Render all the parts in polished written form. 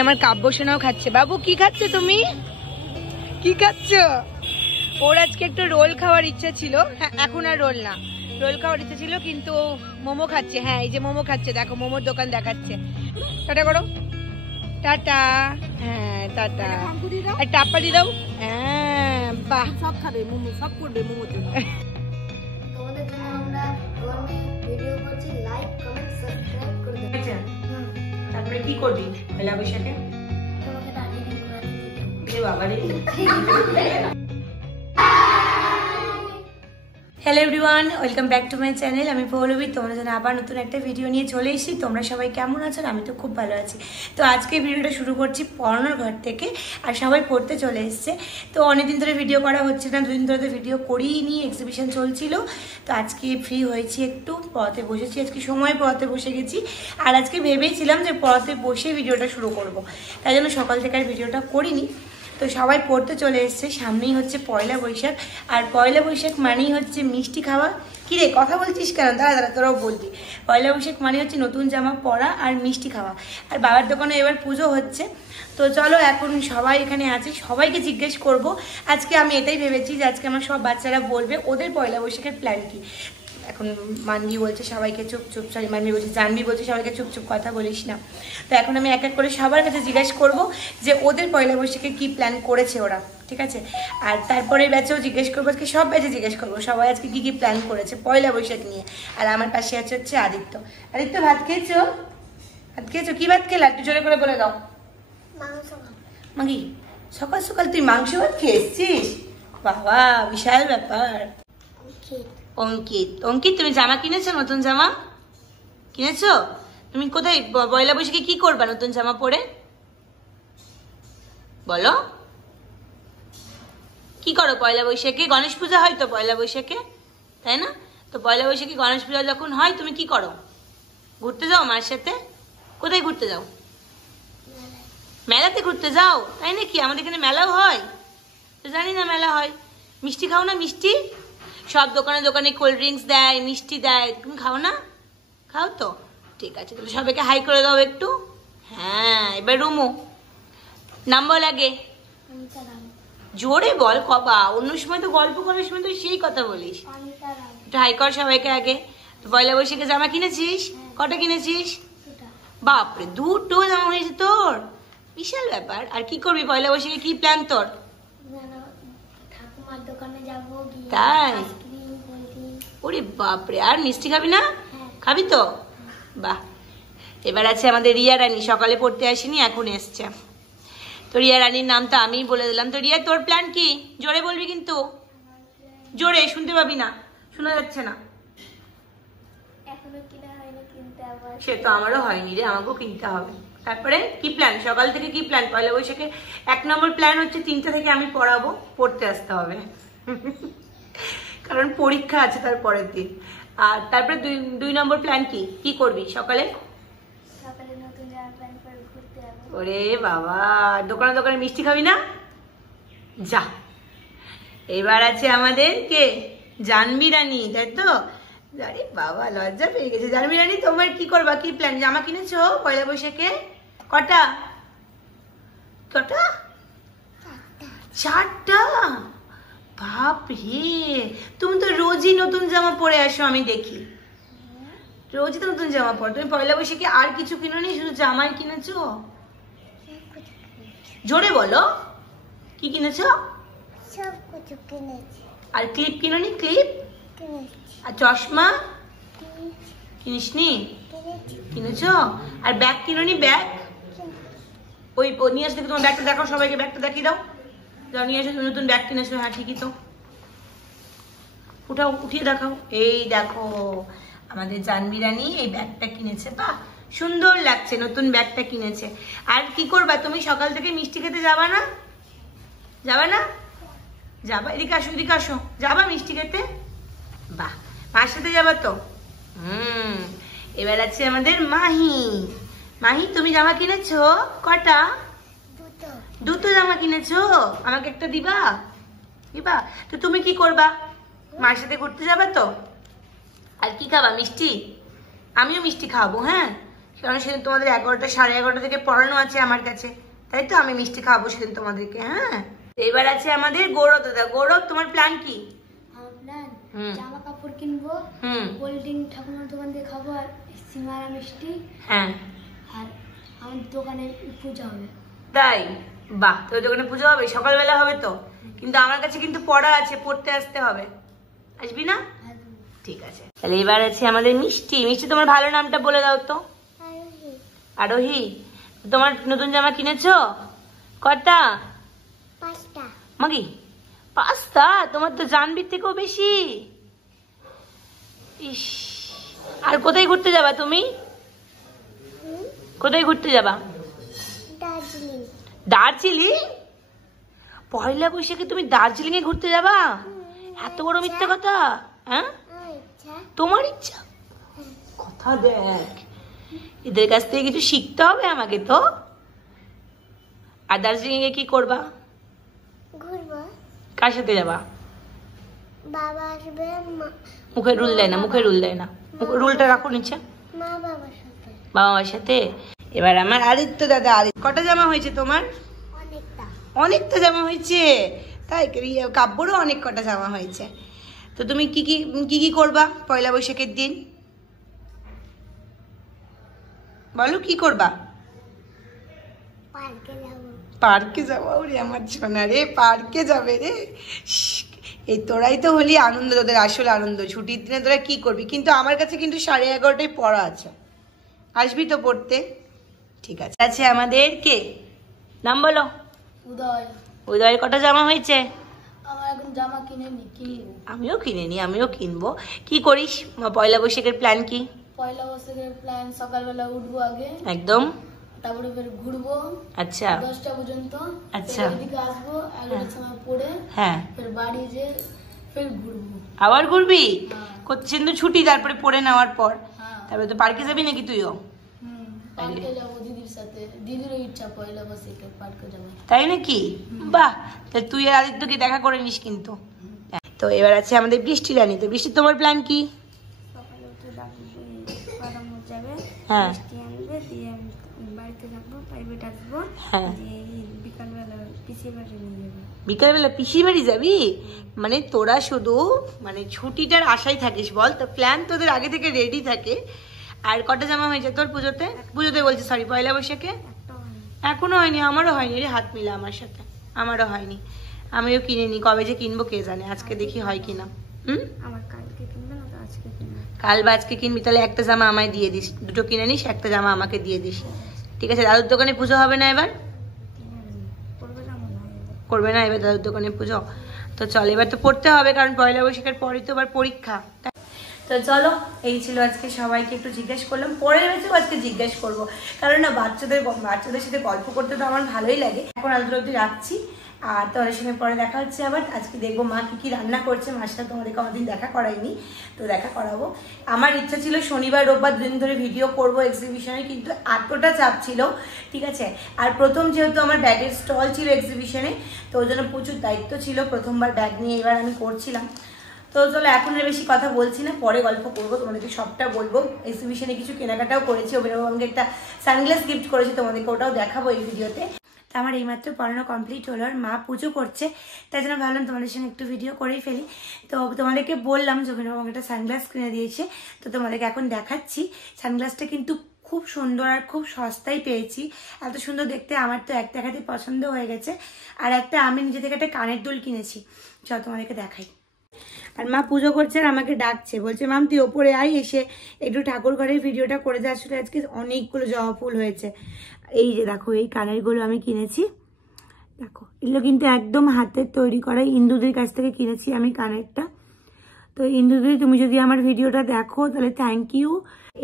আমার কাব্য সোনাও খাচ্ছে। বাবু কি খাচ্ছ তুমি? কি খাচ্ছ? ওর আজকে একটু রোল খাওয়ার ইচ্ছা ছিল। হ্যাঁ, এখন আর রোল না, রোল খাওয়ার ইচ্ছা ছিল, কিন্তু মোমো খাচ্ছে। হ্যাঁ, এই যে মোমো খাচ্ছে, দেখো মোমোর দোকান দেখাচ্ছে। টাটা করো, টাটা। হ্যাঁ টাটা, আর টাপ্পা দিয়ে দাও। হ্যাঁ বাহ, সব খাবে মোমো, সব করবে মোমোর জন্য। তোমাদের জন্য আমরা গরমে ভিডিও করছি, লাইক কমেন্ট সাবস্ক্রাইব করে দেবেন। আচ্ছা, তারপরে কি করবি পয়লা বৈশাখে? তোমাকে দার্জিলিং ঘোরাতে দিতে। এ বাবা রে। Hello everyone, welcome back to my channel. আমি পৌলবী, তোমাদের জন্য আবার নতুন একটা ভিডিও নিয়ে চলে এসেছি। তোমরা সবাই কেমন আছো? আমি তো খুব ভালো আছি। তো আজকে ভিডিওটা শুরু করছি পড়ানোর ঘর থেকে, আর সবাই পড়তে চলে এসছে। তো অনেকদিন ধরে ভিডিও করা হচ্ছে না, দুদিন ধরে তো ভিডিও করিই নি, এক্সিবিশন চলছিল। তো আজকে ফ্রি হয়েছি, একটু পড়াতে বসেছি, আজকে সময় পড়াতে বসে গেছি। আর আজকে ভেবেছিলাম যে পড়াতে বসে ভিডিওটা শুরু করব, তাই জন্য সকাল থেকে আর ভিডিওটা করিনি। তো সবাই পড়তে চলে এসছে, সামনেই হচ্ছে পয়লা বৈশাখ, আর পয়লা বৈশাখ মানেই হচ্ছে মিষ্টি খাওয়া। কি রে কথা বলছিস কেন? দাঁড়া দাঁড়া, তোরাও বলবি। পয়লা বৈশাখ মানে হচ্ছে নতুন জামা পরা আর মিষ্টি খাওয়া। আর বাবার দোকানে এবার পুজো হচ্ছে। তো চলো, এখন সবাই এখানে আছে, সবাইকে জিজ্ঞেস করব। আজকে আমি এটাই ভেবেছি যে আজকে আমার সব বাচ্চারা বলবে ওদের পয়লা বৈশাখের প্ল্যান কি। এখন মানবি বলছে সবাইকে চুপ চুপ, সরি মানবি বলছে, জানবি বলছে সবাইকে চুপ চুপ কথা বলিস না। তো এখন আমি এক এক করে সবার কাছে জিজ্ঞেস করব যে ওদের পয়লা বৈশাখে কি প্ল্যান করেছে ওরা, ঠিক আছে? আর তারপরে ব্যাচেও জিজ্ঞেস করবো, আজকে সব ব্যাচে জিজ্ঞেস করবো সবাই আজকে কি কি প্ল্যান করেছে পয়লা বৈশাখ নিয়ে। আর আমার পাশে আছে হচ্ছে আদিত্য। আদিত্য, ভাত খেয়েছো? ভাত খেয়েছো? কি ভাত খেলা? একটু জোরে করে বলে দাও। মাংস মাগি, সকাল সকাল তুই মাংস ভাত খেয়ে এসছিস? বাবা, বিশাল ব্যাপার। অঙ্কিত, অঙ্কিত তুমি জামা কিনেছো? নতুন জামা কিনেছো? তুমি কোথায় পয়লা বৈশাখে কি করবা নতুন জামা পরে? বলো, কি করো পয়লা বৈশাখে? গণেশ পূজা হয় তো পয়লা বৈশাখে, তাই না? তো পয়লা বৈশাখে গণেশ পূজা যখন হয় তুমি কি করো? ঘুরতে যাও মার সাথে? কোথায় ঘুরতে যাও? মেলাতে ঘুরতে যাও, তাই নাকি? আমাদের এখানে মেলাও হয় তো জানি না মেলা হয়। মিষ্টি খাও না? মিষ্টি সব দোকানে দোকানে কোল্ড ড্রিঙ্কস দেয়, মিষ্টি দেয়, তুমি খাও না? খাও তো, ঠিক আছে। তাহলে সবাইকে হাই করে দাও একটু। হ্যাঁ, এবার রুমু নাম বল আগে, জোরে বল। কবা অন্য সময় তো গল্প করার সময় তো সেই কথা বলিস, একটু হাই কর সবাইকে আগে। তো পয়লা বৈশাখে জামা কিনেছিস? কটা কিনেছিস? বাপরে, দুটো জামা হয়েছে তোর, বিশাল ব্যাপার। আর কি করবি পয়লা বৈশাখে? কি প্ল্যান তোর? ঠাকুমার দোকানে যাবো, তাই? ওরে বাপরে, আর মিষ্টি খাবি না? খাবি তো, বাহ। এবার আছে আমাদের রিয়া রানী, সকালে পড়তে আসেনি, এখন এসছে। তো রিয়া রানীর নামটা আমি বলে দিলাম। তো রিয়া, তোর প্ল্যান কি? জোরে বলবি কিন্তু, জোরে, শুনতে পাবি না, শোনা যাচ্ছে না। সে তো আমারও হয়নি রে, আমাকেও কিনতে হবে। তারপরে কি প্ল্যান সকাল থেকে? কি প্ল্যান পয়লা বৈশাখে? 1 নম্বর প্ল্যান হচ্ছে 3টা থেকে আমি পড়াবো, পড়তে আসতে হবে কারণ পরীক্ষা আছে তার পরের দিন। আর তারপরে 2 নম্বর প্ল্যান কি? কি করবি সকালে? ওরে বাবা, দোকানে দোকানে মিষ্টি খাবি না? যা। এবার আছে আমাদের কে? জানবি রানী, তাই তো? আরে বাবা, লজ্জা পেয়ে গেছে। জানবি রানী, তোমার কি করবা? কি প্ল্যান? জামা কিনেছো পয়লা বৈশাখে? কটা? কটা? 4টা? বাপরে, তুমি তো রোজই নতুন জামা পরে আসো, আমি দেখি রোজই তো নতুন জামা পরো। তুমি পয়লা বৈশাখে আর কিছু কিনোনি, শুধু জামাই কিনেছো? জোরে বলো, কি কিনেছো? সব কিছু কিনেছি। আর ক্লিপ কিনোনি? ক্লিপ আর চশমা কিনিসনি? কিনেছো? আর ব্যাগ কিনোনি? ব্যাগ ওই নিয়ে আসলে তোমার ব্যাগটা দেখাও, সবাইকে ব্যাগটা দেখিয়ে দাও। যাও নিয়ে এসে নতুন ব্যাগ কিনেছো। হ্যাঁ ঠিকই তো, উঠাও, উঠিয়ে দেখাও। এই দেখো, আমাদের জানবি রানী এই ব্যাগটা কিনেছে। বাহ, সুন্দর লাগছে, নতুন ব্যাগটা কিনেছে। আর কি করবা তুমি সকাল থেকে? মিষ্টি খেতে যাবা না? যাবা না? যাবা, এদিকে আসো, এদিকে আসো। যাবা মিষ্টি খেতে? বাহ, মার সাথে যাবা তো? এবার আছে আমাদের মাহি। মাহি, তুমি জামা কিনেছো? কটা? দুটো জামা কিনেছো? আমাকে একটা দিবা? দিবা তো? তুমি কি করবা? মার সাথে ঘুরতে যাবা তো? আর কি খাবা? মিষ্টি? আমিও মিষ্টি খাবো। হ্যাঁ, কারণ সেদিন তোমাদের 11টা 11:30 থেকে পড়ানো আছে আমার কাছে, তাই তো আমি মিষ্টি খাবো সেদিন তোমাদেরকে। হ্যাঁ, এবার আছে আমাদের গৌরব দাদা। গৌরব, তোমার প্ল্যান কি? আমার প্ল্যান জামা কাপড় কিনবো, কোল্ড ড্রিঙ্ক ঠাকুমার দোকান দিয়ে খাবো, আর সিঙ্গারা মিষ্টি। হ্যাঁ, আর আমার দোকানে পূজা হবে। তাই? বাহ, তোর দোকানে পুজো হবে? সকালবেলা হবে তো? কিন্তু আমার কাছে কিন্তু পড়া আছে, পড়তে আসতে হবে। আসবি না? ঠিক আছে। তাহলে এবার আছে আমাদের মিষ্টি। মিষ্টি, তোমার ভালো নামটা বলে দাও তো। আরোহী। তোমার নতুন জামা কিনেছো? কটা? 5টা। মাগি 5টা? তোমার তো জানবির থেকেও বেশি। ইস, আর কোথায় ঘুরতে যাবা তুমি? কোথায় ঘুরতে যাবা? দার্জিলিং। দার্জিলিং? পয়লা বৈশাখে তুমি দার্জিলিং এ ঘুরতে যাবা? এত বড় মিথ্যা কথা? হ্যাঁ, তোমার ইচ্ছা? কথা দেখ, এদের কাছ থেকে কিছু শিখতে হবে আমাকে তো। আর দার্জিলিং এ কি করবা? ঘুরবো। কার সাথে যাবা? বাবা আসবে। মুখে রুল দেয় না, মুখে রুল দেয় না, রুলটা রাখো নিচে। মা বাবার সাথে। বাবা মার সাথে। এবার আমার আদিত্য দাদা। কটা জামা হয়েছে তোমার? অনেকটা। অনেকটা জামা হয়েছে, তাই? কাব্যরও অনেক কটা জামা হয়েছে। তো তুমি কি কি কি কি করবা পয়লা বৈশাখের দিন? বলো কি করবা? পার্কে যাবো। পার্কে যাবো? ওরে আমার সোনা রে, পার্কে যাবে রে। এই তোরাই তো হলি আনন্দ, তোদের আসল আনন্দ। ছুটির দিনে তোরা কি করবি? কিন্তু আমার কাছে কিন্তু 11:30টায় পড়া আছে। আসবি তো পড়তে? ঠিক আছে। আছে আমাদের কে, নাম বলো? উদয়। উদয়ের কটা জামা হয়েছে? আমার এখন জামা কিনেনি, কিনবো। আমিও কিনিনি, আমিও কিনবো। কি করিস পয়লা বৈশাখের প্ল্যান কি? পয়লা বৈশাখের প্ল্যান সকালবেলা উঠবো আগে, একদম। তারপরে ফের ঘুরবো। আচ্ছা। 10টা পর্যন্ত। আচ্ছা। এদিকে আসবো 11টার সময় পড়ে। হ্যাঁ, ফের বাড়ি যে ফের ঘুরবো। আবার ঘুরবি? হ্যাঁ। করছেন তো ছুটি, তারপরে পড়ে নেওয়ার পর হ্যাঁ। তারপরে তো পার্কে যাবি নাকি তুইও? পার্কে যাবো দিদির সাথে। দিদিরও ইচ্ছা পয়লা বৈশাখে পার্কে যাবে। তাই নাকি? বাহ, তাহলে তুই আর আদিত্যকে দেখা করে নিস কিন্তু। তো এবার আছে আমাদের বৃষ্টি রানী। তো বৃষ্টি, তোমার প্ল্যান কি? সকালে উঠে বাদাম যাবে, হ্যাঁ। মিষ্টি আনবে, দিয়ে বাড়িতে থাকবো, প্রাইভেট আসবো। হ্যাঁ। দিয়ে বিকালবেলা পিসির বাড়ি নিয়ে যাবো। বিকালবেলা পিসির বাড়ি যাবি? মানে তোরা শুধু মানে ছুটিটার আশায় থাকিস বল? তো প্ল্যান তোদের আগে থেকে রেডি থাকে। আর কটা জামা হয়েছে তোর পুজোতে? পুজোতে বলছি, সরি, পয়লা বৈশাখে? একটা হয়নি। এখনো হয়নি? আমারও হয়নি রে, হাত মিলা আমার সাথে। আমারও হয়নি, আমিও কিনিনি। কবে যে কিনবো কে জানে, আজকে দেখি হয় কিনা। আমার কালকে কিনবে না তো আজকে কিনবে। কাল বা আজকে কিনবি? তাহলে একটা জামা আমায় দিয়ে দিস, দুটো কিনে নিস, একটা জামা আমাকে দিয়ে দিস। ঠিক আছে। দাদুর দোকানে পুজো হবে না এবার? করবে না মনে হয়। করবে না এবার দাদুর দোকানে পুজো? তো চল, এবার তো পড়তে হবে, কারণ পয়লা বৈশাখের পরে তো আবার পরীক্ষা। তো চলো, এই ছিল আজকে। সবাইকে একটু জিজ্ঞেস করলাম, পরে ভেবেছেও আজকে জিজ্ঞেস করবো, কারণ না বাচ্চাদের সাথে গল্প করতে তো আমার ভালোই লাগে। এখন আলতো অব্দি রাখছি, আর তোমাদের সঙ্গে পরে দেখা হচ্ছে আবার। আজকে দেখবো মা কি কি রান্না করছে। মার সাথে তোমাদেরকে অনেকদিন দেখা করাইনি, তো দেখা করাবো। আমার ইচ্ছা ছিল শনিবার রোববার দুদিন ধরে ভিডিও করবো এক্সিবিশনে, কিন্তু এতটা চাপ ছিল, ঠিক আছে। আর প্রথম যেহেতু আমার ব্যাগের স্টল ছিল এক্সিবিশনে, তো ওই জন্য প্রচুর দায়িত্ব ছিল। প্রথমবার ব্যাগ নিয়ে এবার আমি করছিলাম। তো চলো, এখন আর বেশি কথা বলছি না, পরে গল্প করবো, তোমাদেরকে সবটা বলবো। এক্সিবিশনে কিছু কেনাকাটাও করেছি, অভিনব আমাকে একটা সানগ্লাস গিফট করেছি, তোমাদেরকে ওটাও দেখাবো এই ভিডিওতে। তো আমার এইমাত্র পড়ানো কমপ্লিট হলো, আর মা পুজো করছে, তাই জন্য ভাবলাম তোমাদের সঙ্গে একটু ভিডিও করেই ফেলি। তো তোমাদেরকে বললাম যে অভিনব আমাকে একটা সানগ্লাস কিনে দিয়েছে, তো তোমাদেরকে এখন দেখাচ্ছি। সানগ্লাসটা কিন্তু খুব সুন্দর আর খুব সস্তায় পেয়েছি। এত সুন্দর দেখতে, আমার তো এক দেখাতে পছন্দ হয়ে গেছে। আর একটা আমি নিজে থেকে একটা কানের দুল কিনেছি, চল তোমাদেরকে দেখাই। আর মা পুজো করছে আর আমাকে ডাকছে, বলছে মাম তুই ওপরে আয়, এসে একটু ঠাকুর ঘরের ভিডিওটা করে যা। আসলে আজকে অনেকগুলো জবা ফুল হয়েছে। এই যে দেখো, এই কানেরগুলো আমি কিনেছি, দেখো এগুলো কিন্তু একদম হাতের তৈরি করা, ইন্দুদের কাছ থেকে কিনেছি আমি কানেরটা। তো ইন্দুদি, তুমি যদি আমার ভিডিওটা দেখো তাহলে থ্যাংক ইউ।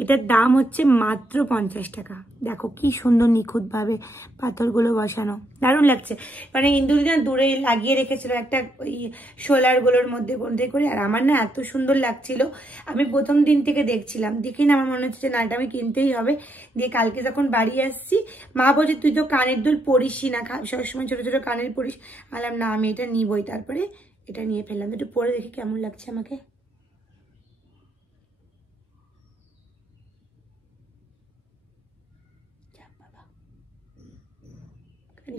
এটার দাম হচ্ছে মাত্র 50 টাকা। দেখো কি সুন্দর নিখুঁতভাবে পাথরগুলো বসানো, দারুণ লাগছে। মানে ইন্দুদি না দূরে লাগিয়ে রেখেছিল একটা ওই শোলারগুলোর মধ্যে বন্ধে করে, আর আমার না এত সুন্দর লাগছিল। আমি প্রথম দিন থেকে দেখছিলাম, দেখি না আমার মনে হচ্ছে যে না, এটা আমি কিনতেই হবে। দিয়ে কালকে যখন বাড়ি আসছি, মা বলছে তুই তো কানের দুল পরিসই না, সবসময় ছোট ছোট কানের পরিস। আলাম না, আমি এটা নিবই। তারপরে এটা নিয়ে ফেললাম, একটু পরে দেখি কেমন লাগছে আমাকে।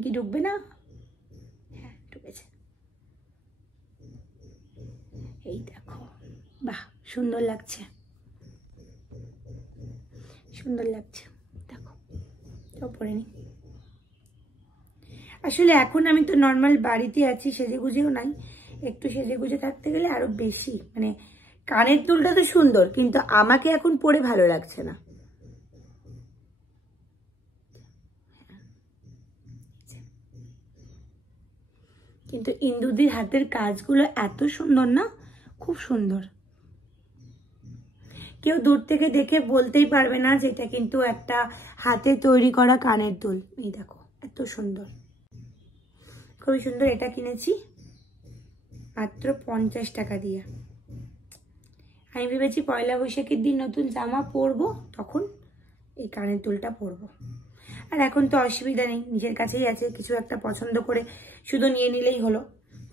কি ঢুকবে না? হ্যাঁ ঢুকেছে। এই দেখো, বাহ সুন্দর লাগছে, সুন্দর লাগছে। দেখো সব পরে নি। আসলে এখন আমি তো নর্মাল বাড়িতে আছি, সেজে গুজেও নাই, একটু সেজে গুজে থাকতে গেলে আরো বেশি, মানে কানের দুলটা তো সুন্দর কিন্তু আমাকে এখন পরে ভালো লাগছে না। কিন্তু ইন্দুদির হাতের কাজগুলো এত সুন্দর না, খুব সুন্দর। কেউ দূর থেকে দেখে বলতেই পারবে না যেটা কিন্তু একটা হাতে তৈরি করা কানের দুল। এই দেখো এত সুন্দর, খুবই সুন্দর। এটা কিনেছি মাত্র 50 টাকা দিয়ে। আমি ভেবেছি পয়লা বৈশাখের দিন নতুন জামা পরবো, তখন এই কানের দুলটা পরবো। আর এখন তো অসুবিধা নেই, নিজের কাছেই আছে, কিছু একটা পছন্দ করে শুধু নিয়ে নিলেই হলো।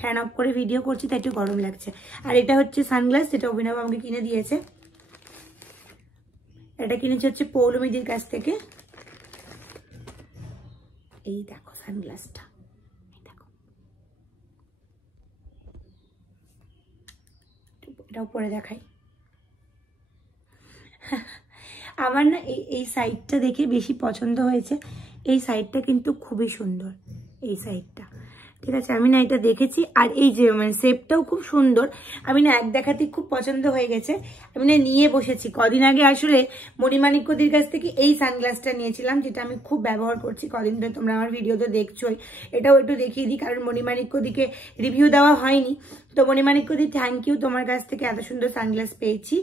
ফ্যান অফ করে ভিডিও করছি তাই একটু গরম লাগছে। আর এটা হচ্ছে সানগ্লাস, যেটা অভিনব আমাকে কিনে দিয়েছে। এটা কিনেছি হচ্ছে পৌলমীদির কাছ থেকে। এই দেখো সানগ্লাসটা, দেখো এটাও পরে দেখাই। আমার না এই সাইডটা দেখে বেশি পছন্দ হয়েছে। এই সাইডটা কিন্তু খুবই সুন্দর, এই সাইডটা, ঠিক আছে। আমি না এটা দেখেছি, আর এই যে মানে শেপটাও খুব সুন্দর। আমি না এক দেখাতেই খুব পছন্দ হয়ে গেছে, আমি না নিয়ে বসেছি। কদিন আগে আসলে মণিমাণিক্যদির কাছ থেকে এই সানগ্লাসটা নিয়েছিলাম, যেটা আমি খুব ব্যবহার করছি কদিন ধরে, তোমরা আমার ভিডিওতে দেখছোই। এটাও একটু দেখিয়ে দিই, কারণ মণিমাণিক্যদিকে রিভিউ দেওয়া হয়নি। তো মণিমাণিক্যদি থ্যাংক ইউ, তোমার কাছ থেকে এত সুন্দর সানগ্লাস পেয়েছি,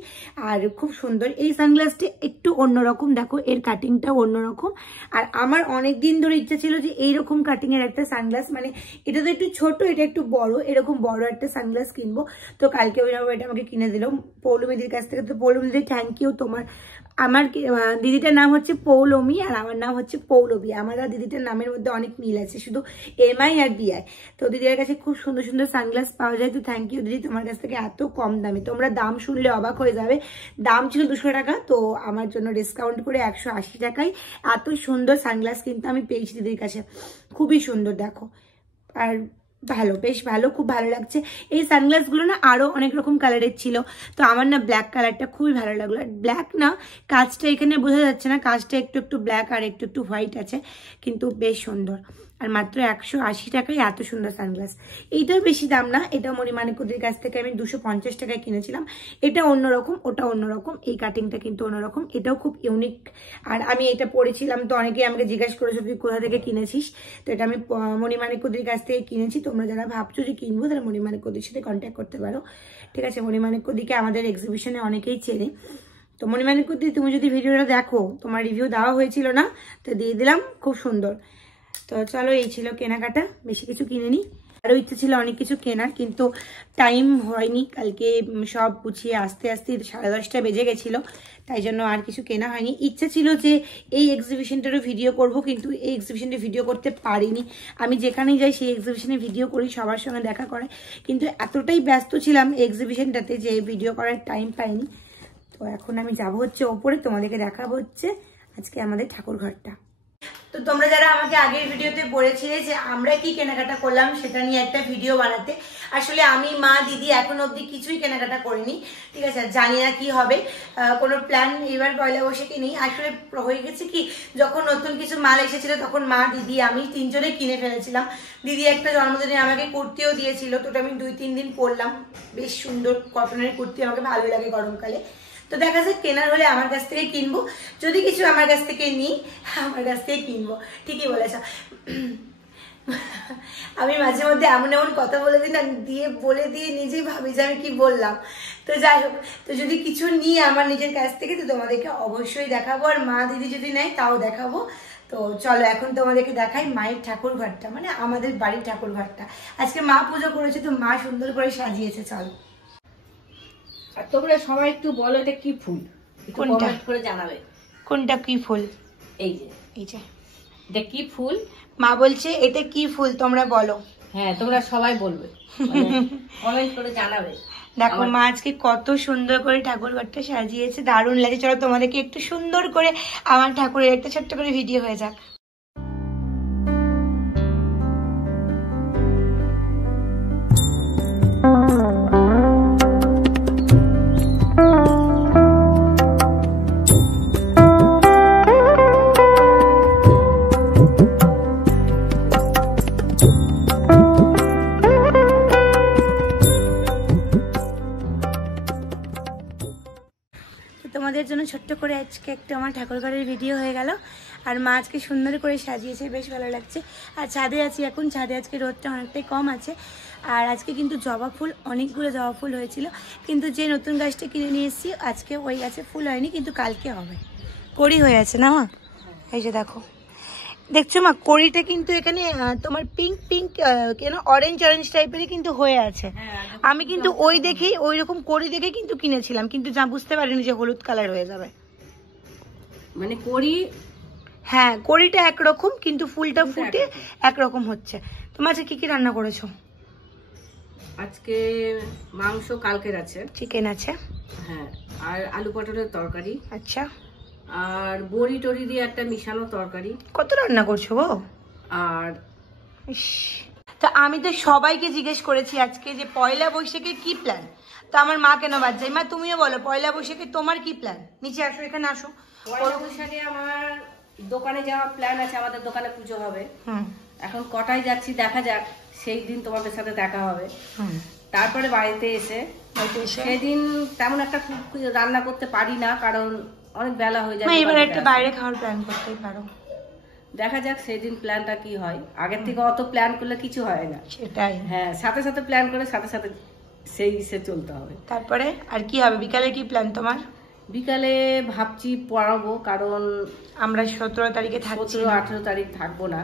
আর খুব সুন্দর। এই সানগ্লাসটা একটু অন্যরকম, দেখো এর কাটিংটাও অন্যরকম। আর আমার অনেক দিন ধরে ইচ্ছা ছিল যে এইরকম কাটিং এর একটা সানগ্লাস, মানে এটা তো একটু ছোট, এটা একটু বড়, এরকম বড় একটা সানগ্লাস কিনবো। তো কালকে ওইরকম এটা আমাকে কিনে দিল পৌলমীদির কাছ থেকে। তো পৌলমীদি থ্যাংক ইউ তোমার। আমার দিদিটার নাম হচ্ছে পৌলমী আর আমার নাম হচ্ছে পৌলবী। আমার আর দিদিটার নামের মধ্যে অনেক মিল আছে, শুধু MI আর BI। তো দিদির কাছে খুব সুন্দর সুন্দর সানগ্লাস পাওয়া যায়। তো থ্যাংক ইউ দিদি, তোমার কাছ থেকে এত কম দামে। তোমরা দাম শুনলে অবাক হয়ে যাবে, দাম ছিল 200 টাকা, তো আমার জন্য ডিসকাউন্ট করে 180 টাকায় এত সুন্দর সানগ্লাস কিন্তু আমি পেয়েছি দিদির কাছে। খুবই সুন্দর দেখো, আর ভালো, বেশ ভালো, খুব ভালো লাগছে। এই সানগ্লাসগুলো না আরো অনেক রকম কালারের ছিল, তো আমার না ব্ল্যাক কালারটা খুবই ভালো লাগলো। আর ব্ল্যাক না, কাজটা এখানে বোঝা যাচ্ছে না, কাজটা একটু একটু ব্ল্যাক আর একটু একটু হোয়াইট আছে, কিন্তু বেশ সুন্দর। আর মাত্র 180 টাকায় এত সুন্দর সানগ্লাস। এইটাও বেশি দাম না, এটা মণিমাণিক্যদির কাছ থেকে আমি 250 টাকায় কিনেছিলাম। এটা অন্যরকম, ওটা অন্যরকম, এই কাটিংটা কিন্তু অন্যরকম, এটাও খুব ইউনিক। আর আমি এটা পরেছিলাম, তো অনেকেই আমাকে জিজ্ঞাসা করেছো তুই কোথা থেকে কিনেছিস। তো এটা আমি মণিমাণিক্যদির কাছ থেকে কিনেছি। তোমরা যারা ভাবছো যে কিনবো তারা মণিমাণিক্যদির সাথে কন্ট্যাক্ট করতে পারো, ঠিক আছে। মণিমাণিক্যদিকে আমাদের এক্সিবিশনে অনেকেই চেনে। তো মণিমাণিক্যদি, তুমি যদি ভিডিওটা দেখো, তোমার রিভিউ দেওয়া হয়েছিল না, তো দিয়ে দিলাম, খুব সুন্দর। তো চলো, এই ছিল কেনাকাটা, বেশি কিছু কিনিনি। আরও ইচ্ছে ছিল অনেক কিছু কেনার, কিন্তু টাইম হয়নি। কালকে সব গুছিয়ে আস্তে আস্তে 10:30 বেজে গেছিলো, তাই জন্য আর কিছু কেনা হয়নি। ইচ্ছে ছিল যে এই এক্সিবিশনটারও ভিডিও করব, কিন্তু এই এক্সিবিশনটা ভিডিও করতে পারিনি। আমি যেখানেই যাই সেই এক্সিবিশনে ভিডিও করি, সবার সঙ্গে দেখা করে, কিন্তু এতটাই ব্যস্ত ছিলাম এক্সিবিশনটাতে যে ভিডিও করার টাইম পাইনি। তো এখন আমি যাব হচ্ছে ওপরে, তোমাদেরকে দেখাবো হচ্ছে আজকে আমাদের ঠাকুর ঘরটা। তো তোমরা যারা আমাকে আগের ভিডিওতে বলেছিলে যে আমরা কি কেনাকাটা করলাম সেটা নিয়ে একটা ভিডিও বানাতে, আসলে আমি, মা, দিদি এখন অবধি কিছুই কেনাকাটা করিনি, ঠিক আছে। জানি না কি হবে, কোনো প্ল্যান এবার পয়লা বৈশাখে নেই। আসলে হয়ে গেছে কি, যখন নতুন কিছু মাল এসেছিল তখন মা, দিদি, আমি তিনজনে কিনে ফেলেছিলাম। দিদি একটা জন্মদিনে আমাকে কুর্তিও দিয়েছিল, তো ওটা আমি 2-3 দিন পরলাম। বেশ সুন্দর কটনের কুর্তি, আমাকে ভালো লাগে গরমকালে। তো দেখা যাক, কেনার হলে আমার কাছ থেকে কিনবো, যদি কিছু আমার কাছ থেকে নিই আমার কাছ থেকে কিনবো। ঠিকই বলেছ। আমি মাঝে মধ্যে এমন এমন কথা বলে দিই না, বলে দিয়ে নিজেই ভাবি যে আমি কি বললাম। তো যাই হোক, তো যদি কিছু নিই আমার নিজের কাছ থেকে, তো তোমাদেরকে অবশ্যই দেখাবো। আর মা, দিদি যদি নেয় তাও দেখাবো। তো চলো এখন তোমাদেরকে দেখাই মায়ের ঠাকুর ঘরটা, মানে আমাদের বাড়ির ঠাকুর ঘরটা। আজকে মা পুজো করেছে, তো মা সুন্দর করে সাজিয়েছে। চলো। আর তোমরা সবাই একটু বলো এটা কি ফুল, কোনটা করে জানাবে। কোনটা কি ফুল? এই যে এটা কি ফুল? মা বলছে এটা কি ফুল, তোমরা বলো। হ্যাঁ, তোমরা সবাই বলবে, কমেন্ট করে জানাবে। দেখো মা আজকে কত সুন্দর করে ঠাকুর ঘরটা সাজিয়েছে, দারুণ লাগে। চলো তোমাদেরকে একটু সুন্দর করে আমার ঠাকুরের একটা ছোট্ট করে ভিডিও হয়ে যাক। ছোট্ট করে আজকে একটু আমার ঠাকুরঘরের ভিডিও হয়ে গেল। আর মা আজকে সুন্দর করে সাজিয়েছে, বেশ ভালো লাগছে। আর ছাদে আছি এখন, ছাদে আজকে রোদটা অনেকটাই কম আছে। আর আজকে কিন্তু জবা ফুল, অনেকগুলো জবা ফুল হয়েছিল, কিন্তু যে নতুন গাছটা কিনে নিয়ে এসেছি আজকে ওই গাছে ফুল হয়নি, কিন্তু কালকে হবে। কড়ি হয়ে আছে না মা? এই যে দেখো, দেখছো মা কড়িটা কিন্তু এখানে তোমার পিঙ্ক পিঙ্ক কেন অরেঞ্জ অরেঞ্জ টাইপেরই কিন্তু হয়ে আছে। আমি কিন্তু ওই দেখেই, ওই রকম কড়ি দেখে কিন্তু কিনেছিলাম, কিন্তু যা বুঝতে পারিনি যে হলুদ কালার হয়ে যাবে। মানে কড়ি, হ্যাঁ কড়িটা একরকম, কিন্তু ফুলটা ফুটে একরকম হচ্ছে। তোমার আজকে কি কি রান্না করেছো? আজকে মাংস কালকের আছে, চিকেন আছে, হ্যাঁ, আর আলু পটলের তরকারি, আচ্ছা, আর বড়ি টড়ি দিয়ে একটা মিশানো তরকারি। কত রান্না করছো গো? আর তো আমি তো সবাইকে জিজ্ঞেস করেছি আজকে যে পয়লা বৈশাখে কি প্ল্যান। তো আমার মা কেন বাদ যায়? মা তুমিও বলো, পয়লা বৈশাখে তোমার কি প্ল্যান? নিচে আসো, এখানে আসো। পয়লা বৈশাখে আমার দোকানে যাওয়ার প্ল্যান আছে, আমাদের দোকানে পুজো হবে। এখন কটায় যাচ্ছি দেখা যাক, সেই দিন তোমাদের সাথে দেখা হবে। তারপরে বাড়িতে এসে সেদিন তেমন একটা রান্না করতে পারি না, কারণ অনেক বেলা হয়ে যায়। এবার একটা বাইরে খাওয়ার প্ল্যান করতেই পারো, দেখা যাক সেদিন প্ল্যানটা কি হয়। আগের থেকে অত প্ল্যান করলে কিছু হয় না, সেটাই। হ্যাঁ, সাথে সাথে প্ল্যান করে সাথে সাথে সেই হিসে চলতে হবে। তারপরে আর কি হবে? বিকালে কি প্ল্যান তোমার? বিকালে ভাবছি পড়াবো, কারণ আমরা 17 তারিখে থাকছি, 17-18 তারিখ থাকবো না।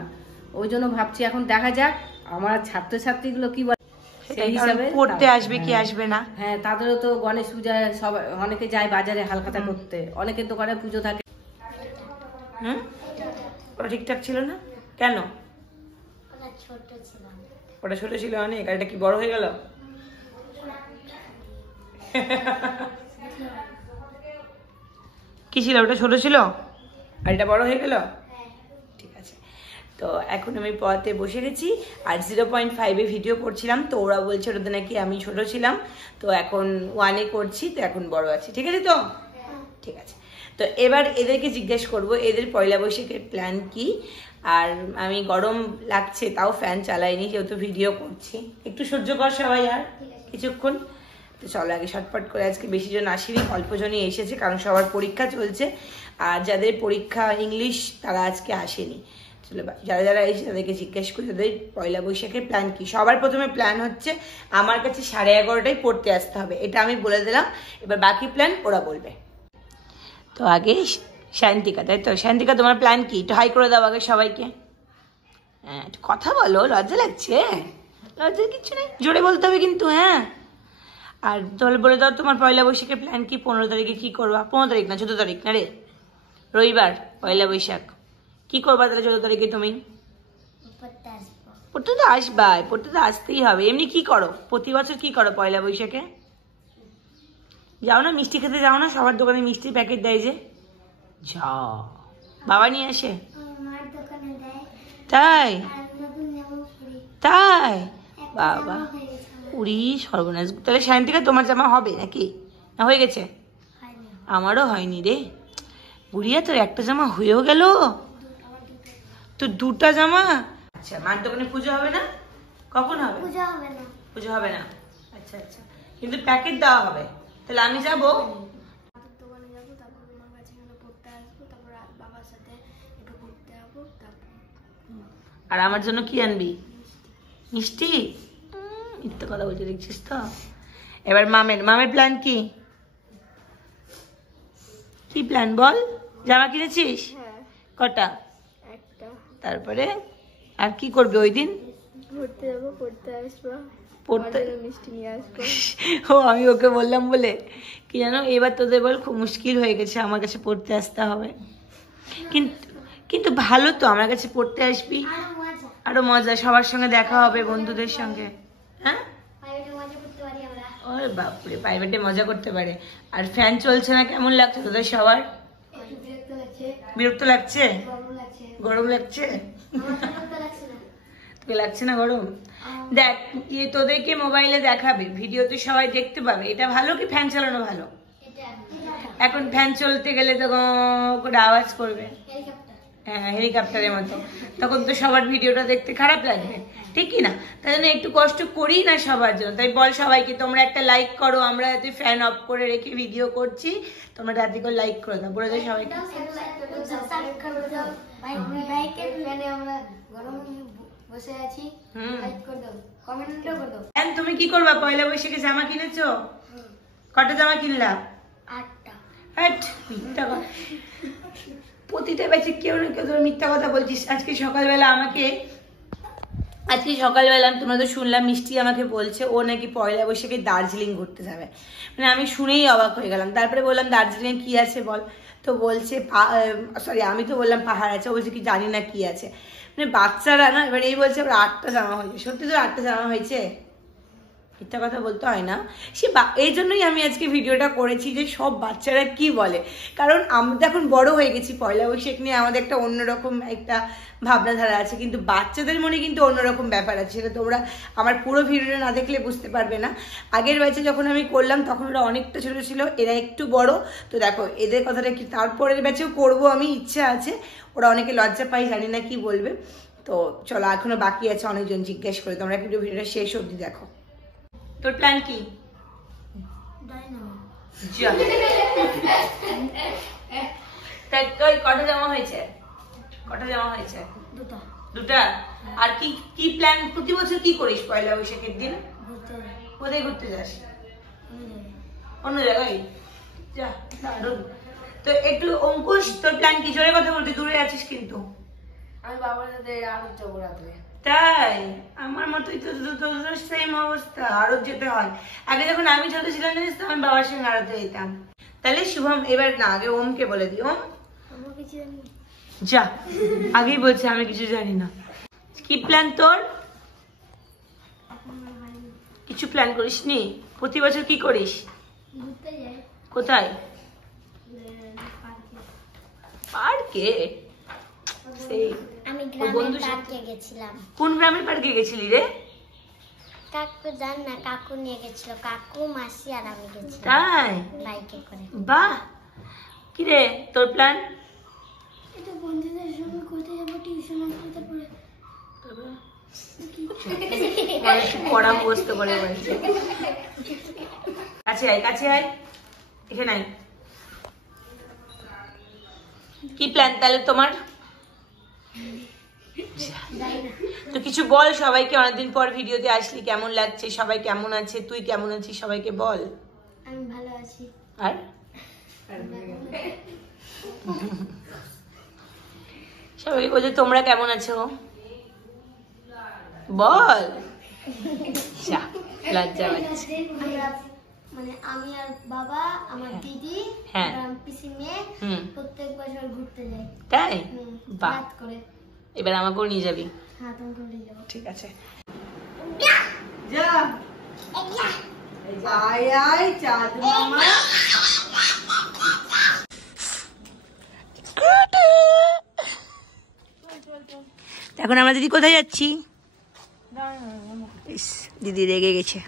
ওই জন্য ভাবছি এখন দেখা যাক আমার ছাত্রছাত্রীগুলো কি বলে, সেই হিসাবে পড়তে আসবে কি আসবে না। হ্যাঁ, তাদেরও তো গণেশ পূজায় সব অনেকে যায় বাজারে হালখাতা করতে, অনেকের দোকানে পুজো থাকে। ওটা ঠিকঠাক ছিল না কেন? ওটা ছোট ছিল অনেক, আর এটা কি বড় হয়ে গেল? কি ছিল ওটা? ছোট ছিল আর এটা বড় হয়ে গেল? ঠিক আছে। তো এখন আমি পড়াতে বসে গেছি, আর 0.5-এ ভিডিও করছিলাম, তো ওরা বলছে ওটাতে নাকি আমি ছোট ছিলাম, তো এখন 1-এ করছি, তো এখন বড় আছি। ঠিক আছে তো? ঠিক আছে। তো এবার এদেরকে জিজ্ঞেস করব এদের পয়লা বৈশাখের প্ল্যান কি। আর আমি গরম লাগছে তাও ফ্যান চালাইনি, যেহেতু ভিডিও করছি। একটু সহ্য কর সবাই আর কিছুক্ষণ। তো চলো আগে শর্টপট করে, আজকে বেশি জন আসেনি, অল্প জনই এসেছে, কারণ সবার পরীক্ষা চলছে। আর যাদের পরীক্ষা ইংলিশ তারা আজকে আসেনি। চলো যারা যারা এসে তাদেরকে জিজ্ঞেস করি তাদের পয়লা বৈশাখের প্ল্যান কি। সবার প্রথমে প্ল্যান হচ্ছে আমার কাছে 11:30টায় পড়তে আসতে হবে, এটা আমি বলে দিলাম। এবার বাকি প্ল্যান ওরা বলবে। তো আগে শান্তিকা, তাই তো? শান্তিকা, তোমার প্ল্যান কি? একটু হাই করে দাও আগে সবাইকে। হ্যাঁ, একটু কথা বলো, লজ্জা লাগছে? লজ্জার কিছু নেই, জোরে বলতে হবে কিন্তু। হ্যাঁ, আর তাহলে বলে দাও তোমার পয়লা বৈশাখের প্ল্যান কি? 15 তারিখে কি করবা? 15 তারিখ না, 14 তারিখ না রে, রবিবার পয়লা বৈশাখ। কি করবা তাহলে 14 তারিখে তুমি? পড়তে তো আসবাই, পড়তে তো আসতেই হবে। এমনি কি করো প্রতি বছর? কি করো পয়লা বৈশাখে? যাও না মিষ্টি খেতে, যাও না? সবার দোকানে মিষ্টির প্যাকেট দেয় যে, যাও, বাবা নিয়ে আসে। তাই? তাই? বাবা, উড়ি সর্বনাশ। তাহলে শান্তিকা তোমার জামা হবে নাকি, না হয়ে গেছে? আমারও হয়নি রে বুড়িয়া, তোর একটা জামা হয়েও গেল, তো 2টা জামা। আচ্ছা, মার দোকানে পুজো হবে না? কখন হবে? পুজো হবে না, আচ্ছা আচ্ছা, কিন্তু প্যাকেট দেওয়া হবে। তাহলে আমি যাবো, আর আমার জন্য কি আনবি? মিষ্টি? মিথ্যে কথা বলতে দেখছিস তো। এবার মামের প্ল্যান কি? কি প্ল্যান বল? জামা কিনেছিস? কটা? একটা। তারপরে আর কি করবে ওই দিন? ঘুরতে যাবো, পড়তে আসবো, পড়তে মিষ্টি নিয়ে আসবো। ও, আমি ওকে বললাম বলে কি জানো, এবার তোদের বল খুব মুশকিল হয়ে গেছে, আমার কাছে পড়তে আসতে হবে। কিন্তু ভালো তো, আমার কাছে পড়তে আসবি, আরো মজা, সবার সঙ্গে দেখা হবে, বন্ধুদের সঙ্গে। হ্যাঁ, ওরে বাপরে, প্রাইভেটে মজা করতে পারে। আর ফ্যান চলছে না, কেমন লাগছে তোদের সবার? বিরক্ত লাগছে? গরম লাগছে? তোকে লাগছে না গরম? দেখ, তোদেরকে মোবাইলে দেখাবে, ভিডিওতে সবাই দেখতে পাবে, এটা ভালো কি ফ্যান চালানো ভালো? এখন ফ্যান চলতে গেলে তো করে আওয়াজ করবে। হ্যাঁ হেলিকপ্টারের মতো, তখন তো সবার ভিডিওটা দেখতে খারাপ লাগবে, ঠিক কি না? তাই জন্য একটু কষ্ট করি না সবার জন্য। তাই বল সবাইকে তোমরা একটা লাইক করো, আমরা যাতে ফ্যান অফ করে রেখে ভিডিও করছি, তোমরা রাতে করে লাইক করে দাও, বলে দাও সবাইকে। তুমি কি করবা? পয়লা বৈশাখে জামা কিনেছো? কটা জামা কিনলা? 8টা। প্রতিটা ব্যাচে কেউ না কেউ তোর মিথ্যা কথা বলছিস। আজকে সকালবেলা তোমরা তো শুনলাম, মিষ্টি আমাকে বলছে ও নাকি পয়লা বৈশাখে দার্জিলিং ঘুরতে যাবে। মানে আমি শুনেই অবাক হয়ে গেলাম। তারপরে বললাম দার্জিলিং কি আছে বল, তো বলছে সরি আমি তো বললাম পাহাড় আছে, বলছে কি জানি না কি আছে। মানে বাচ্চারা না, এবার এই বলছে আবার 8টা জামা হয়েছে। সত্যি তো 8টা জামা হয়েছে? মিথ্যা কথা বলতে হয় না। এই জন্যই আমি আজকে ভিডিওটা করেছি যে সব বাচ্চারা কি বলে, কারণ আমরা তো এখন বড় হয়ে গেছি, পয়লা বৈশাখ নিয়ে আমাদের একটা অন্যরকম একটা ভাবনাধারা আছে, কিন্তু বাচ্চাদের মনে কিন্তু অন্যরকম ব্যাপার আছে। সেটা তোমরা আমার পুরো ভিডিওটা না দেখলে বুঝতে পারবে না। আগের ব্যাচে যখন আমি করলাম তখন ওরা অনেকটা ছোট ছিল, এরা একটু বড়। তো দেখো এদের কথাটা কি তারপরের ব্যাচেও করবো, আমি ইচ্ছা আছে। ওরা অনেকে লজ্জা পাই, জানি না কি বলবে। তো চলো, এখনো বাকি আছে, অনেকজন জিজ্ঞেস করে, তোমরা কিন্তু ভিডিওটা শেষ অবধি দেখো। তোর প্ল্যান কি? কটা জামা হয়েছে? দুটা। আর কি কি প্ল্যান? প্রতি বছর কি করিস পয়লা বৈশাখের দিন? কোথায় ঘুরতে যাস? অন্য জায়গায়? যা দারুণ। তো একটু অঙ্কুশ, তোর প্ল্যান কি? জোরে কথা বলতে, দূরে আছিস কিন্তু। আমি বাবার সাথে আরো যাবো রাত্রে। তাই? আমার মতোই তো তোদের সেম অবস্থা, আরো যেতে হয়। আগে যখন আমি ছোট ছিলাম জানিস তো, আমি বাবার সঙ্গে আরতে যেতাম। তাহলে শুভম এবার না, আগে ওমকে বলে দিই। ওম যা, আগেই বলছে আমি কিছু জানি না। কি প্ল্যান তোর? কিছু প্ল্যান করিস নি? প্রতি বছর কি করিস? কোথায়? পার্কে? সেই আমি গ্রামের পার্কে গেছিলাম। কোন গ্রামের পার্কে গেছিলি রে? কাকু জান না, কাকু নিয়ে গেছিল, কাকু মাসি আর আমি গেছিলাম তাই? বাইকে করে। বাহ, কি রে তোর প্ল্যান? এটা বন্ধুদের সঙ্গে কোথায় যাবো, টিউশন আসলে তারপরে পড়া মুখস্থ করে বলছে। কাছে আয় এখানে আয়। কি প্ল্যান তাহলে তোমার? তো কিছু বল সবাইকে, অনেকদিন পর ভিডিওতে আসলি, কেমন লাগছে? সবাই কেমন আছে? তুই কেমন আছিস? সবাইকে বল। আমি ভালো আছি। আর সবাইকে বলছে তোমরা কেমন আছো বল। লজ্জা পাচ্ছে। মানে আমি আর বাবা, আমার দিদি, পিসি মেয়ে প্রত্যেক বছর ঘুরতে যাই। তাই? বাহ, করে এবার আমাকেও নিয়ে যাবি? হ্যাঁ, তোমাকে নিয়ে যাবো। ঠিক আছে, যা। আয় চাঁদ মামা। এখন আমরা দিদি কোথায় যাচ্ছি? দিদি রেগে গেছে।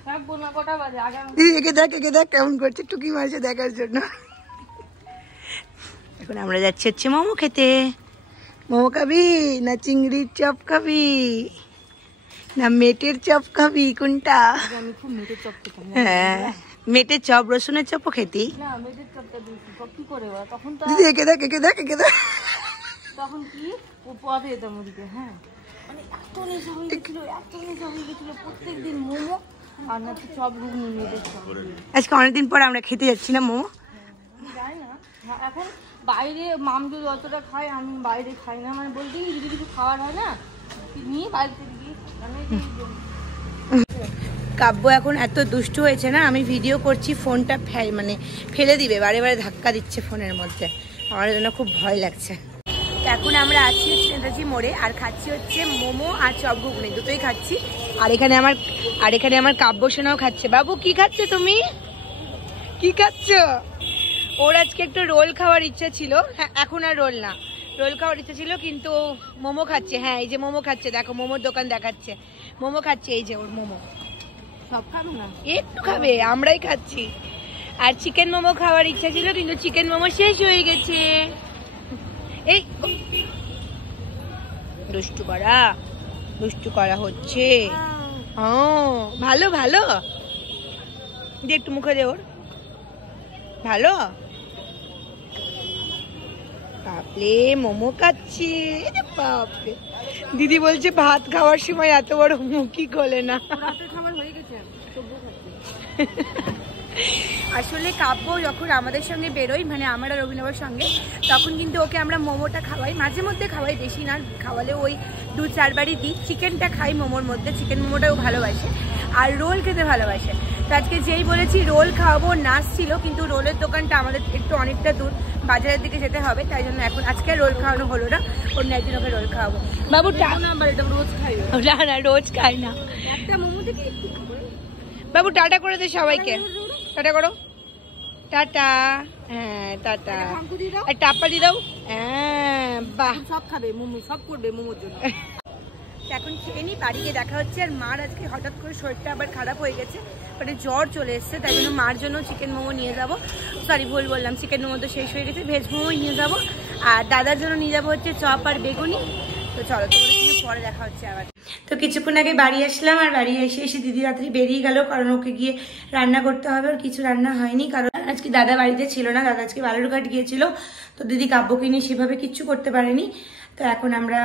দিদি একে দেখ কেমন করছে, টুকি মারছে দেখার জন্য। এখন আমরা যাচ্ছি হচ্ছে মোমো খেতে। মোমো খাবি না চিংড়ির চপ খাবি না মেটের চপ খাবি, কোনটা? আমি খুব মেটের চপ খেতাম। হ্যাঁ, মেটের চপ, রসুনের চপও খেতি না, মেটের চপটা কি করে তখন তো দিদি একে দেখ তখন কি ও পথে যেতাম ওদিকে। হ্যাঁ, মানে এত নেশা হয়ে গেছিল প্রত্যেকদিন মোমো আর না চপ, ঘুগনি, মেটের চপ। আজকে অনেকদিন পর আমরা খেতে যাচ্ছি না মোমো। যাই না এখন বাইরে, মামদু যতটা খায় আমি বাইরে খাই না। মানে বলতে যদি কিছু খাওয়ার হয় না নিয়ে বাইরে থেকে গিয়ে কাব্য এখন এত দুষ্টু হয়েছে না, আমি ভিডিও করছি, ফোনটা মানে ফেলে দিবে, বারে ধাক্কা দিচ্ছে ফোনের মধ্যে, আমার জন্য খুব ভয় লাগছে। এখন আমরা আছি নেতাজি মোড়ে আর খাচ্ছি হচ্ছে মোমো আর চপ ঘুগনি, দুটোই খাচ্ছি। আর এখানে আমার কাব্য সোনাও খাচ্ছে। বাবু কি খাচ্ছ তুমি? কি খাচ্ছ? ওর আজকে একটু রোল খাওয়ার ইচ্ছা ছিল। হ্যাঁ, এখন আর রোল না, রোল খাওয়ার ইচ্ছা ছিল কিন্তু মোমো খাচ্ছে। হ্যাঁ, এই যে মোমো খাচ্ছে, দেখো মোমোর দোকান দেখাচ্ছে, মোমো খাচ্ছে, এই যে ওর মোমো। সব খাবো না, একটু খাবে, আমরাই খাচ্ছি। আর চিকেন মোমো খাওয়ার ইচ্ছা ছিল কিন্তু চিকেন মোমো শেষ হয়ে গেছে। এই দুষ্টু করা হচ্ছে। ও ভালো ভালো, দিয়ে একটু মুখে দে ওর। ভালো। বাপরে মোমো খাচ্ছি, বাপরে। দিদি বলছে ভাত খাওয়ার সময় এত বড় মুখই খোলে না। আসলে কাব্য যখন আমাদের সঙ্গে বেরোই, মানে আমার আর অভিনবের সঙ্গে, তখন কিন্তু ওকে আমরা মোমোটা খাওয়াই, মাঝে মধ্যে খাওয়াই, বেশি না খাওয়ালে ওই 2-4 বারই দিই। চিকেনটা খাই মোমোর মধ্যে, চিকেন মোমোটাও ভালোবাসে, আর রোল খেতে ভালোবাসে। তো আজকে যেই বলেছি রোল খাওয়াবো, নাচ ছিল, কিন্তু রোলের দোকানটা আমাদের একটু অনেকটা দূর, বাজারের দিকে যেতে হবে, তাই জন্য এখন আজকে রোল খাওয়ানো হলো না। অন্য একদিন ওকে রোল খাওয়াবো। বাবু রোজ খাই না, রোজ খাই না। একটা মোমো থেকে বাবু টাটা করে দে সবাইকে, টাটা করো, টাটা। হ্যাঁ টাটা, আর টাপা দিয়ে দাও। হ্যাঁ বাহ, সব খাবে মোমো, সব করবে মোমোর জন্য। এখন খেয়ে নি, বাড়ি গিয়ে দেখা হচ্ছে। আর মার আজকে হঠাৎ করে শরীরটা আবার খারাপ হয়ে গেছে, মানে জ্বর চলে এসছে, তাই জন্য মার জন্য চিকেন মোমো নিয়ে যাবো। সরি ভুল বললাম, চিকেন মোমো তো শেষ হয়ে গেছে, ভেজ মোমো নিয়ে যাবো। আর দাদার জন্য নিয়ে যাবো হচ্ছে চপ আর বেগুনি। তো চলো, তোমাদের সঙ্গে পরে দেখা হচ্ছে আবার। তো কিছুক্ষণ আগে বাড়ি আসলাম, আর বাড়ি এসে দিদি রাত্রি বেরিয়ে গেল, কারণ ওকে গিয়ে রান্না করতে হবে। আর কিছু রান্না হয়নি, কারণ আজকে দাদা বাড়িতে ছিল না, দাদা আজকে বালুরঘাট গিয়েছিল। তো দিদি কাব্যকে নিয়ে সেভাবে কিচ্ছু করতে পারেনি। তো এখন আমরা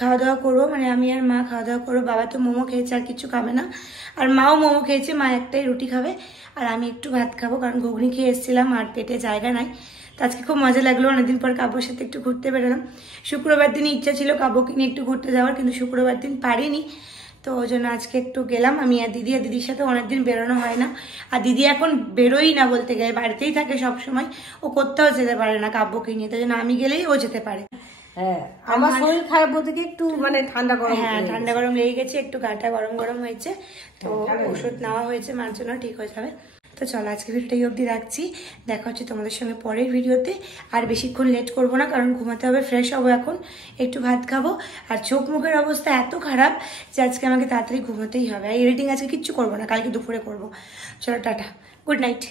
খাওয়া দাওয়া করবো, মানে আমি আর মা খাওয়া দাওয়া করবো। বাবা তো মোমো খেয়েছে, আর কিছু খাবে না। আর মাও মোমো খেয়েছে, মা একটাই রুটি খাবে, আর আমি একটু ভাত খাবো, কারণ ঘুগনি খেয়ে এসেছিলাম আর পেটে জায়গা নাই। তো আজকে খুব মজা লাগলো, অনেকদিন পর কাব্যর সাথে একটু ঘুরতে বেরোলাম। শুক্রবার দিনই ইচ্ছা ছিল কাব্যকে নিয়ে একটু ঘুরতে যাওয়ার, কিন্তু শুক্রবার দিন পারিনি। তো ওই জন্য আজকে একটু গেলাম আমি আর দিদি। আর দিদির সাথে অনেকদিন বেরোনো হয় না, আর দিদি এখন বেরোই না বলতে গেলে, বাড়িতেই থাকে সবসময়, ও কোথাও যেতে পারে না কাব্যকে নিয়ে, তাই জন্য আমি গেলেই ও যেতে পারে। হ্যাঁ, আমার শরীর খারাপ বলতে কি একটু মানে ঠান্ডা গরম, হ্যাঁ ঠান্ডা গরম লেগে গেছে, একটু গাটা গরম গরম হয়েছে। তো ওষুধ নেওয়া হয়েছে, মার জন্য ঠিক হয়ে যাবে। তো চলো আজকে ভিডিওটা অবধি রাখছি, দেখা হচ্ছে তোমাদের সঙ্গে পরের ভিডিওতে। আর বেশিক্ষণ লেট করবো না, কারণ ঘুমাতে হবে, ফ্রেশ হবো, এখন একটু ভাত খাবো। আর চোখ মুখের অবস্থা এত খারাপ যে আজকে আমাকে তাড়াতাড়ি ঘুমাতেই হবে। আর এডিটিং আজকে কিচ্ছু করবো না, কালকে দুপুরে করবো। চলো টাটা, গুড নাইট।